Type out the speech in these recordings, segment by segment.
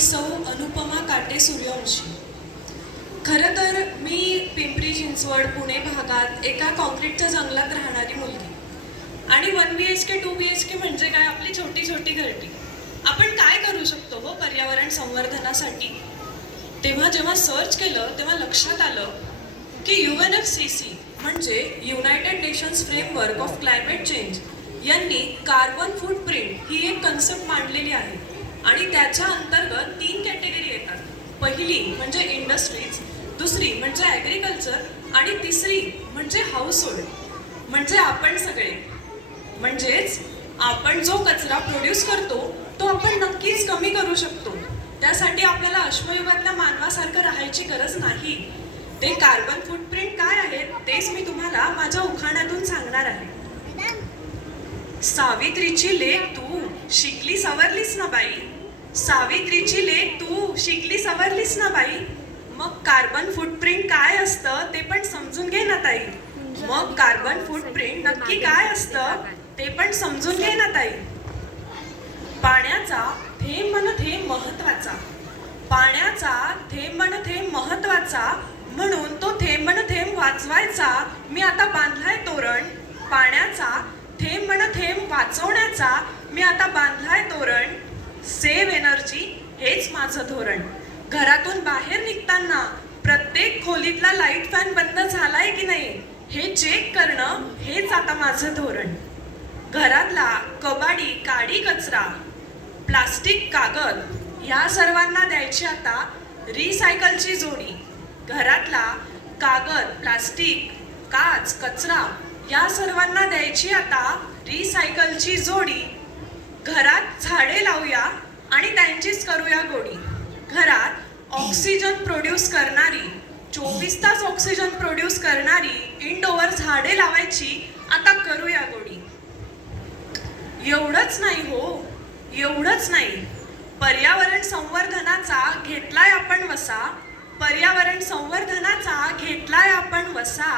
सौ अनुपमा काटे सूर्यवंशी. खरं तर मी पिंपरी चिंचवड पुणे भागात एका कॉन्क्रीटच्या जंगलात राहणारी मुलगी. आणि one B H K two B H K म्हणजे काय? आपली छोटी छोटी घरटी. आपण काय करू शकतो हो पर्यावरण संवर्धनासाठी? तेव्हा जेव्हा सर्च केलं तेव्हा लक्षात आलं की U N F C C म्हणजे United Nations framework of climate change यांनी कार्बन फूटप्रिंट ही एक कन्सेप्ट मांडलेली आहे. आणि त्याच्या अंतर्गत तीन कॅटेगरी येतात. पहिली म्हणजे इंडस्ट्रीज दुसरी म्हणजे ॲग्रिकल्चर आणि तिसरी म्हणजे हाऊसहोल्ड म्हणजे आपण सगळे. म्हणजेच आपण जो कचरा प्रोड्यूस करतो तो आपण नक्कीच कमी करू शकतो. त्यासाठी आपल्याला अश्मयुगातल्या मानवासारखं राहायची गरज नाही. ते कार्बन फूटप्रिंट काय आहेत तेच मी तुम्हाला माझ्या उखाण्यातून सांगणार आहे. सावित्रीची लेख तू शिकली सवरलीस ना बाई? सावित्रीची लेख तू शिकली सवरलीस ना बाई. मग कार्बन फुटप्रिंट काय असतं ते पण समजून घे ना ताई. मग कार्बन फुटप्रिंट नक्की काय असतं ते पण समजून घे ना ताई. पाण्याचा थेंब म्हण थेंब महत्त्वाचा. पाण्याचा थेंब म्हण थेंब महत्त्वाचा म्हणून तो थेंब म्हण थेंब वाचवायचा. मी आता बांधलाय तोरण पाण्याचा थेंब म्हण थेंब वाचवण्याचा. मी आता बांधलाय तोरण सेव्ह एनर्जी हेच माझं धोरण. घरातून बाहेर निघताना प्रत्येक खोलीतला लाइट फॅन बंद झालाय की नाही हे चेक करणं हेच आता माझं धोरण. घरातला कबाडी काडी कचरा प्लास्टिक कागद या सर्वांना द्यायची आता रिसायकलची जोडी. घरातला कागद प्लास्टिक काच कचरा या सर्वांना द्यायची आता रिसायकलची जोडी. घरात झाडे लावूया करूया गोडी. घरात ऑक्सिजन प्रोड्यूस करणारी चोवीस तास ऑक्सिजन प्रोड्यूस करणारी इंडोवर झाडे लावायची आता करूया गोडी. एवढंच नाही हो एवढंच नाही. पर्यावरण संवर्धनाचा घेतलाय आपण वसा पर्यावरण संवर्धनाचा घेतलाय आपण वसा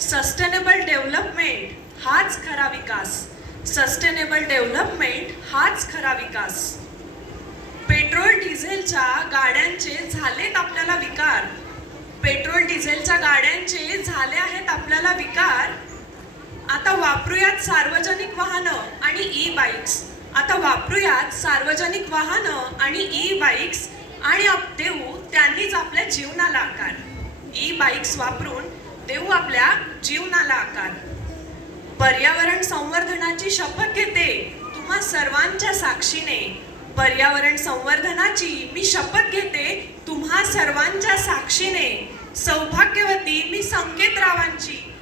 सस्टेनेबल डेव्हलपमेंट हाच खरा विकास. सस्टेनेबल डेव्हलपमेंट हाच खरा विकास. पेट्रोल डिझेलच्या गाड्यांचे झालेत आपल्याला विकार. पेट्रोल डिझेलच्या गाड्यांचे झाले आहेत आपल्याला विकार. आता वापरूयात सार्वजनिक वाहनं आणि ई बाईक्स आता वापरूयात सार्वजनिक वाहनं आणि ई बाईक्स आणि आप- देऊ त्यांनीच आपल्या जीवनाला आकार. ई बाईक्स वापरून देऊ आपल्या जीवनाला आकार. पर्यावरण संवर्धनाची शपथ घेते. तुम्हा सर्वांच्या साक्षीने पर्यावरण संवर्धनाची मी शपथ घेते तुम्हा सर्वांच्या साक्षीने. सौभाग्यवती मी संकेतरावांची.